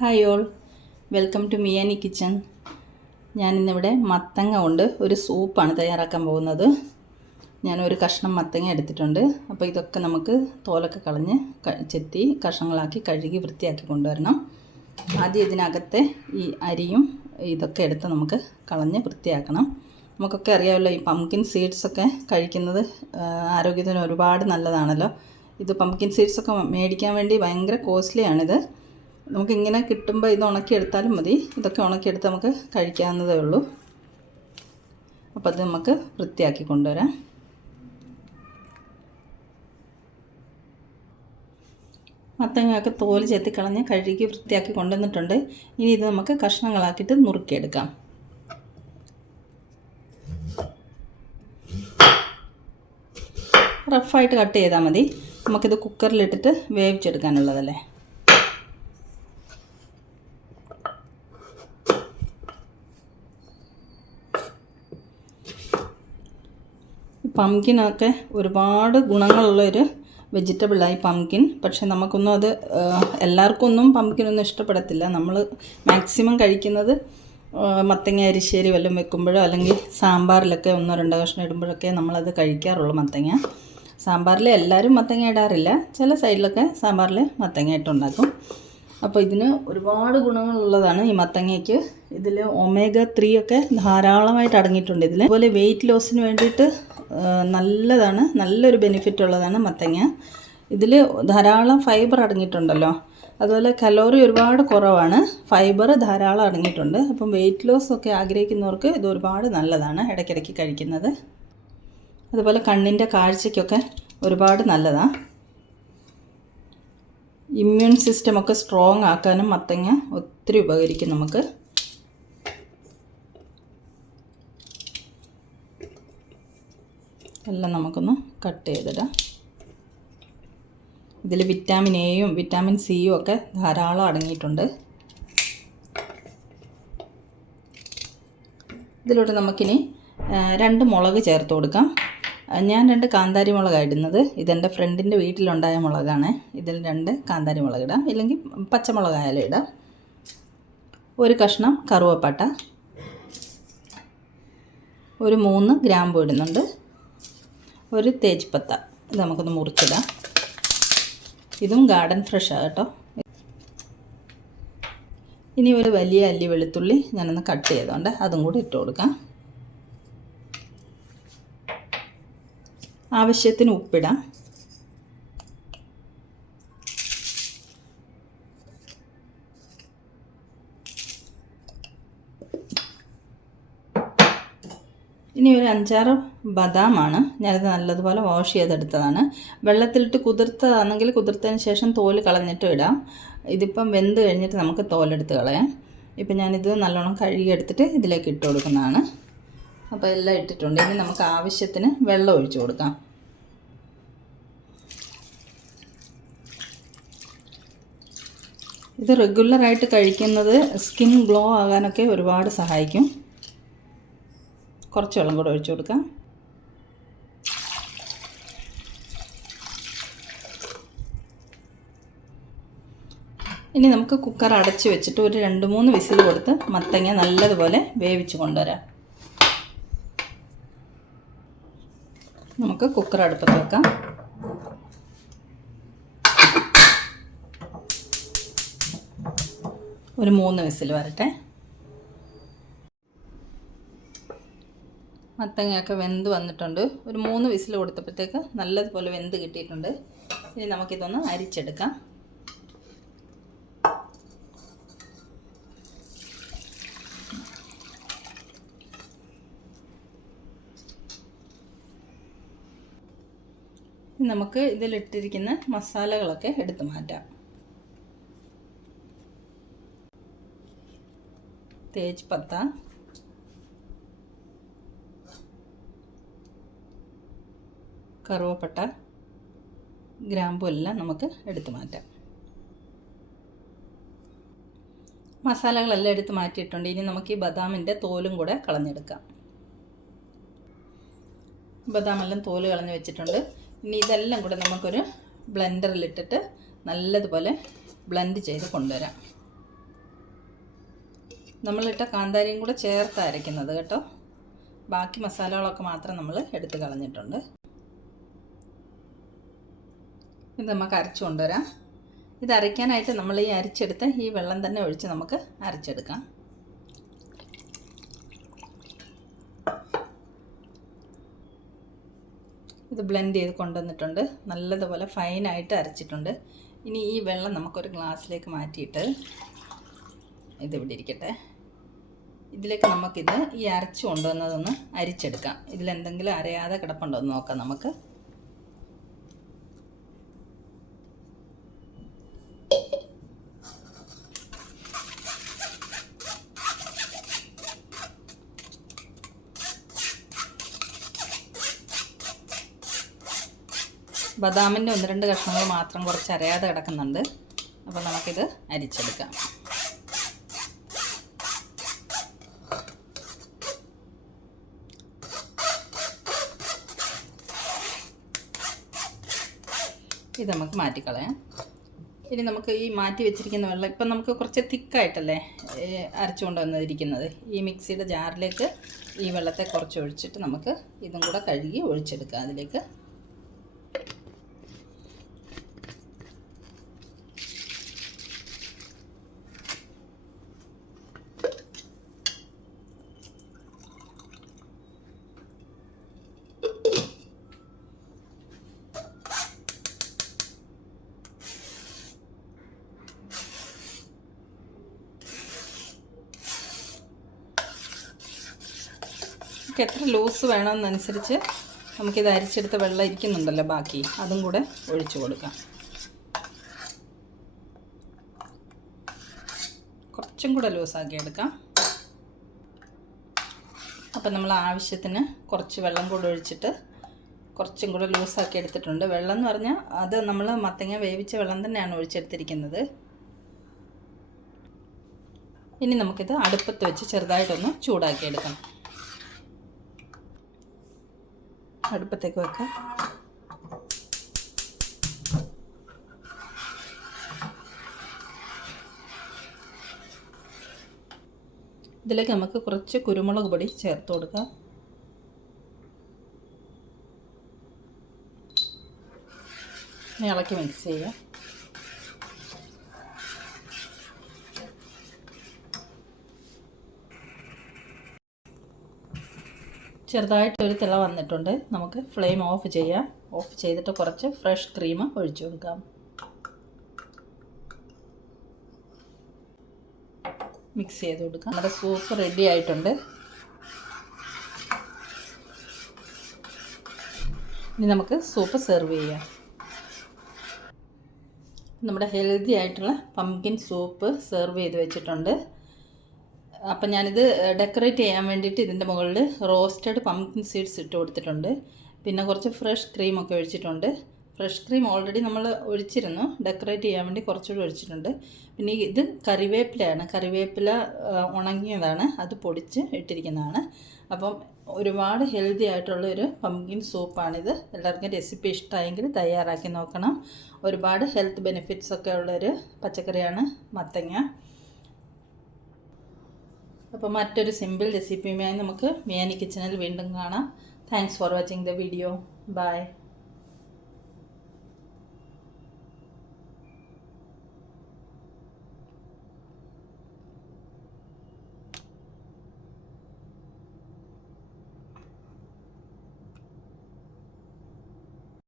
Hi all, welcome to Miyani kitchen. ഞാനിന്നിവിടെ മത്തങ്ങ കൊണ്ട് ഒരു സൂപ്പാണ് തയ്യാറാക്കാൻ പോകുന്നത്. ഞാനൊരു കഷ്ണം മത്തങ്ങ എടുത്തിട്ടുണ്ട്. അപ്പോൾ ഇതൊക്കെ നമുക്ക് തോലൊക്കെ കളഞ്ഞ് ചെത്തി കഷ്ണങ്ങളാക്കി കഴുകി വൃത്തിയാക്കി കൊണ്ടുവരണം. ആദ്യം ഇതിനകത്തെ ഈ അരിയും ഇതൊക്കെ എടുത്ത് നമുക്ക് കളഞ്ഞ് വൃത്തിയാക്കണം. നമുക്കൊക്കെ അറിയാമല്ലോ, ഈ പംകിൻ സീഡ്സൊക്കെ കഴിക്കുന്നത് ആരോഗ്യത്തിന് ഒരുപാട് നല്ലതാണല്ലോ. ഇത് പംകിൻ സീഡ്സൊക്കെ മേടിക്കാൻ വേണ്ടി ഭയങ്കര കോസ്റ്റ്ലിയാണിത്. നമുക്കിങ്ങനെ കിട്ടുമ്പോൾ ഇത് ഉണക്കിയെടുത്താലും മതി. ഇതൊക്കെ ഉണക്കിയെടുത്ത് നമുക്ക് കഴിക്കാവുന്നതേ ഉള്ളൂ. അപ്പോൾ അത് നമുക്ക് വൃത്തിയാക്കി കൊണ്ടുവരാം. മത്തങ്ങയൊക്കെ തോല് ചെത്തിക്കളഞ്ഞ് കഴുകി വൃത്തിയാക്കി കൊണ്ടുവന്നിട്ടുണ്ട്. ഇനി ഇത് നമുക്ക് കഷ്ണങ്ങളാക്കിയിട്ട് നുറുക്കിയെടുക്കാം. റഫായിട്ട് കട്ട് ചെയ്താൽ മതി. നമുക്കിത് കുക്കറിലിട്ടിട്ട് വേവിച്ചെടുക്കാനുള്ളതല്ലേ. പംകിനൊക്കെ ഒരുപാട് ഗുണങ്ങളുള്ളൊരു വെജിറ്റബിളായി പംകിൻ. പക്ഷെ നമുക്കൊന്നും അത് എല്ലാവർക്കൊന്നും പംകിനൊന്നും ഇഷ്ടപ്പെടത്തില്ല. നമ്മൾ മാക്സിമം കഴിക്കുന്നത് മത്തങ്ങ അരിശ്ശേരി വല്ലതും വെക്കുമ്പോഴോ അല്ലെങ്കിൽ സാമ്പാറിലൊക്കെ 1-2 കഷ്ണം ഇടുമ്പോഴൊക്കെ നമ്മളത് കഴിക്കാറുള്ളൂ. മത്തങ്ങ സാമ്പാറിൽ എല്ലാവരും മത്തങ്ങ ഇടാറില്ല. ചില സൈഡിലൊക്കെ സാമ്പാറിൽ മത്തങ്ങ ഇട്ടുണ്ടാക്കും. അപ്പോൾ ഇതിന് ഒരുപാട് ഗുണങ്ങളുള്ളതാണ് ഈ മത്തങ്ങയ്ക്ക്. ഇതിൽ ഒമേഗ 3 ഒക്കെ ധാരാളമായിട്ട് അടങ്ങിയിട്ടുണ്ട് ഇതിൽ. അതുപോലെ വെയിറ്റ് ലോസിന് വേണ്ടിയിട്ട് നല്ലതാണ്, നല്ലൊരു ബെനിഫിറ്റ് ഉള്ളതാണ് മത്തങ്ങ. ഇതിൽ ധാരാളം ഫൈബർ അടങ്ങിയിട്ടുണ്ടല്ലോ. അതുപോലെ കലോറി ഒരുപാട് കുറവാണ്, ഫൈബർ ധാരാളം അടങ്ങിയിട്ടുണ്ട്. അപ്പം വെയിറ്റ് ലോസ് ഒക്കെ ആഗ്രഹിക്കുന്നവർക്ക് ഇത് ഒരുപാട് നല്ലതാണ് ഇടയ്ക്കിടയ്ക്ക് കഴിക്കുന്നത്. അതുപോലെ കണ്ണിൻ്റെ കാഴ്ചയ്ക്കൊക്കെ ഒരുപാട് നല്ലതാണ്. ഇമ്മ്യൂൺ സിസ്റ്റമൊക്കെ സ്ട്രോങ് ആക്കാനും മത്തങ്ങ ഒത്തിരി ഉപകരിക്കും നമുക്ക്. എല്ലാം നമുക്കൊന്ന് കട്ട് ചെയ്തിടാം. ഇതിൽ വിറ്റാമിൻ എയും വിറ്റാമിൻ സിയും ഒക്കെ ധാരാളം അടങ്ങിയിട്ടുണ്ട്. ഇതിലൂടെ നമുക്കിനി 2 മുളക് ചേർത്ത് കൊടുക്കാം. ഞാൻ 2 കാന്താരി മുളകാണ് ഇടുന്നത്. ഇതെൻ്റെ ഫ്രണ്ടിൻ്റെ വീട്ടിലുണ്ടായ മുളകാണ്. ഇതിൽ 2 കാന്താരി മുളക് ഇടാം, ഇല്ലെങ്കിൽ പച്ചമുളകായാലും ഇടാം. ഒരു കഷ്ണം കറുവപ്പട്ട, ഒരു 3 ഗ്രാമ്പൂ ഇടുന്നുണ്ട്, ഒരു തേജ്പത്ത. ഇത് നമുക്കൊന്ന് മുറിച്ചിടാം. ഇതും ഗാർഡൻ ഫ്രഷാണ് കേട്ടോ. ഇനി ഒരു വലിയ അല്ലി വെളുത്തുള്ളി ഞാനൊന്ന് കട്ട് ചെയ്തോണ്ട് അതും കൂടി ഇട്ട് കൊടുക്കാം. ആവശ്യത്തിന് ഉപ്പിടാം. ഇനി ഒരു 5-6 ബദാമാണ്. ഞാനിത് നല്ലതുപോലെ വാഷ് ചെയ്തെടുത്തതാണ്. വെള്ളത്തിലിട്ട് കുതിർത്തതാണെങ്കിൽ കുതിർത്തതിന് ശേഷം തോല് കളഞ്ഞിട്ട് ഇടാം. ഇതിപ്പം വെന്ത് കഴിഞ്ഞിട്ട് നമുക്ക് തോലെടുത്ത് കളയാം. ഇപ്പം ഞാനിത് നല്ലോണം കഴുകിയെടുത്തിട്ട് ഇതിലേക്ക് ഇട്ട് കൊടുക്കുന്നതാണ്. അപ്പോൾ എല്ലാം ഇട്ടിട്ടുണ്ട്. ഇനി നമുക്ക് ആവശ്യത്തിന് വെള്ളം ഒഴിച്ച് കൊടുക്കാം. ഇത് റെഗുലറായിട്ട് കഴിക്കുന്നത് സ്കിൻ ഗ്ലോ ആകാനൊക്കെ ഒരുപാട് സഹായിക്കും. കുറച്ച് വെള്ളം കൂടെ ഒഴിച്ച് കൊടുക്കാം. ഇനി നമുക്ക് കുക്കർ അടച്ച് വെച്ചിട്ട് ഒരു 2-3 വിസിൽ കൊടുത്ത് മത്തങ്ങ നല്ലതുപോലെ വേവിച്ച് കൊണ്ടുവരാം. നമുക്ക് കുക്കർ അടുപ്പത്ത് വെക്കാം. ഒരു 3 വിസിൽ വരട്ടെ. മത്തങ്ങയൊക്കെ വെന്ത് വന്നിട്ടുണ്ട്. ഒരു 3 വിസിൽ കൊടുത്തപ്പോഴത്തേക്ക് നല്ലതുപോലെ വെന്ത് കിട്ടിയിട്ടുണ്ട്. ഇനി നമുക്കിതൊന്ന് അരിച്ചെടുക്കാം. നമുക്ക് ഇതിലിട്ടിരിക്കുന്ന മസാലകളൊക്കെ എടുത്തു മാറ്റാം. തേജ്പത്ത, കറുവപ്പട്ട, ഗ്രാമ്പൂ എല്ലാം നമുക്ക് എടുത്തു മാറ്റാം. മസാലകളെല്ലാം എടുത്ത് മാറ്റിയിട്ടുണ്ട്. ഇനി നമുക്ക് ഈ ബദാമിൻ്റെ തോലും കൂടെ കളഞ്ഞെടുക്കാം. ബദാമെല്ലാം തോല് കളഞ്ഞ് വെച്ചിട്ടുണ്ട്. ഇനി ഇതെല്ലാം കൂടെ നമുക്കൊരു ബ്ലെൻഡറിലിട്ടിട്ട് നല്ലതുപോലെ ബ്ലെൻഡ് ചെയ്ത് കൊണ്ടുവരാം. നമ്മളിട്ട കാന്താരിയും കൂടെ ചേർത്ത് അരയ്ക്കുന്നത് കേട്ടോ. ബാക്കി മസാലകളൊക്കെ മാത്രം നമ്മൾ എടുത്ത് കളഞ്ഞിട്ടുണ്ട്. ഇത് നമുക്ക് അരച്ചു കൊണ്ടുവരാം. ഇത് അരയ്ക്കാനായിട്ട് നമ്മൾ ഈ അരച്ചെടുത്ത് ഈ വെള്ളം തന്നെ ഒഴിച്ച് നമുക്ക് അരച്ചെടുക്കാം. ഇത് ബ്ലെൻഡ് ചെയ്ത് കൊണ്ടുവന്നിട്ടുണ്ട്. നല്ലതുപോലെ ഫൈനായിട്ട് അരച്ചിട്ടുണ്ട്. ഇനി ഈ വെള്ളം നമുക്കൊരു ഗ്ലാസ്സിലേക്ക് മാറ്റിയിട്ട് ഇതിവിടെ ഇരിക്കട്ടെ. ഇതിലേക്ക് നമുക്കിത് ഈ അരച്ച് കൊണ്ടുവന്നതൊന്ന് അരിച്ചെടുക്കാം. ഇതിലെന്തെങ്കിലും അരയാതെ കിടപ്പുണ്ടോ എന്ന് നോക്കാം നമുക്ക്. ബദാമിൻ്റെ 1-2 കഷ്ണങ്ങൾ മാത്രം കുറച്ച് അരയാതെ കിടക്കുന്നുണ്ട്. അപ്പോൾ നമുക്കിത് അരിച്ചെടുക്കാം. ഇത് നമുക്ക് മാറ്റിക്കളയാം. ഇനി നമുക്ക് ഈ മാറ്റി വെച്ചിരിക്കുന്ന വെള്ളം ഇപ്പം നമുക്ക് കുറച്ച് തിക്കായിട്ടല്ലേ അരച്ചു കൊണ്ടുവന്നിരിക്കുന്നത്. ഈ മിക്സിയുടെ ജാറിലേക്ക് ഈ വെള്ളത്തെ കുറച്ച് ഒഴിച്ചിട്ട് നമുക്ക് ഇതും കൂടെ കഴുകി ഒഴിച്ചെടുക്കാം അതിലേക്ക്. എത്ര ലൂസ് വേണമെന്നനുസരിച്ച് നമുക്കിത് അരിച്ചെടുത്ത വെള്ളം ഇരിക്കുന്നുണ്ടല്ലോ ബാക്കി, അതും കൂടെ ഒഴിച്ചു കൊടുക്കാം. കുറച്ചും കൂടെ ലൂസാക്കി എടുക്കാം. അപ്പം നമ്മൾ ആവശ്യത്തിന് കുറച്ച് വെള്ളം കൂടെ ഒഴിച്ചിട്ട് കുറച്ചും കൂടെ ലൂസാക്കി എടുത്തിട്ടുണ്ട്. വെള്ളം എന്ന് പറഞ്ഞാൽ അത് നമ്മൾ മത്തങ്ങ വേവിച്ച വെള്ളം തന്നെയാണ് ഒഴിച്ചെടുത്തിരിക്കുന്നത്. ഇനി നമുക്കിത് അടുപ്പത്ത് വെച്ച് ചെറുതായിട്ടൊന്ന് ചൂടാക്കി എടുക്കണം. അടുപ്പത്തേക്ക് വെക്കാം. ഇതിലേക്ക് നമുക്ക് കുറച്ച് കുരുമുളക് പൊടി ചേർത്ത് കൊടുക്കാം. ഇളക്കി മിക്സ് ചെയ്യാം. ചെറുതായിട്ടൊരു തിള വന്നിട്ടുണ്ട്. നമുക്ക് ഫ്ലെയിം ഓഫ് ചെയ്യാം. ഓഫ് ചെയ്തിട്ട് കുറച്ച് ഫ്രഷ് ക്രീം ഒഴിച്ചു കൊടുക്കാം. മിക്സ് ചെയ്ത് കൊടുക്കാം. നമ്മുടെ സൂപ്പ് റെഡി ആയിട്ടുണ്ട്. ഇനി നമുക്ക് സൂപ്പ് സെർവ് ചെയ്യാം. നമ്മുടെ ഹെൽത്തി ആയിട്ടുള്ള പംകിൻ സൂപ്പ് സെർവ് ചെയ്ത് വെച്ചിട്ടുണ്ട്. അപ്പം ഞാനിത് ഡെക്കറേറ്റ് ചെയ്യാൻ വേണ്ടിയിട്ട് ഇതിൻ്റെ മുകളിൽ റോസ്റ്റഡ് പംകിൻ സീഡ്സ് ഇട്ട് കൊടുത്തിട്ടുണ്ട്. പിന്നെ കുറച്ച് ഫ്രഷ് ക്രീമൊക്കെ ഒഴിച്ചിട്ടുണ്ട്. ഫ്രഷ് ക്രീം ഓൾറെഡി നമ്മൾ ഒഴിച്ചിരുന്നു. ഡെക്കറേറ്റ് ചെയ്യാൻ വേണ്ടി കുറച്ചുകൂടി ഒഴിച്ചിട്ടുണ്ട്. പിന്നെ ഇത് കറിവേപ്പിലയാണ്. കറിവേപ്പില ഉണങ്ങിയതാണ്, അത് പൊടിച്ച് ഇട്ടിരിക്കുന്നതാണ്. അപ്പം ഒരുപാട് ഹെൽത്തി ആയിട്ടുള്ളൊരു പംകിൻ സൂപ്പാണിത്. എല്ലാവർക്കും റെസിപ്പി ഇഷ്ടമായെങ്കിൽ തയ്യാറാക്കി നോക്കണം. ഒരുപാട് ഹെൽത്ത് ബെനിഫിറ്റ്സ് ഒക്കെ ഉള്ളൊരു പച്ചക്കറിയാണ് മത്തങ്ങ. അപ്പോൾ മറ്റൊരു സിമ്പിൾ റെസിപ്പിയുമായി നമുക്ക് മിയാനി കിച്ചണിൽ വീണ്ടും കാണാം. Thanks for watching the video. By.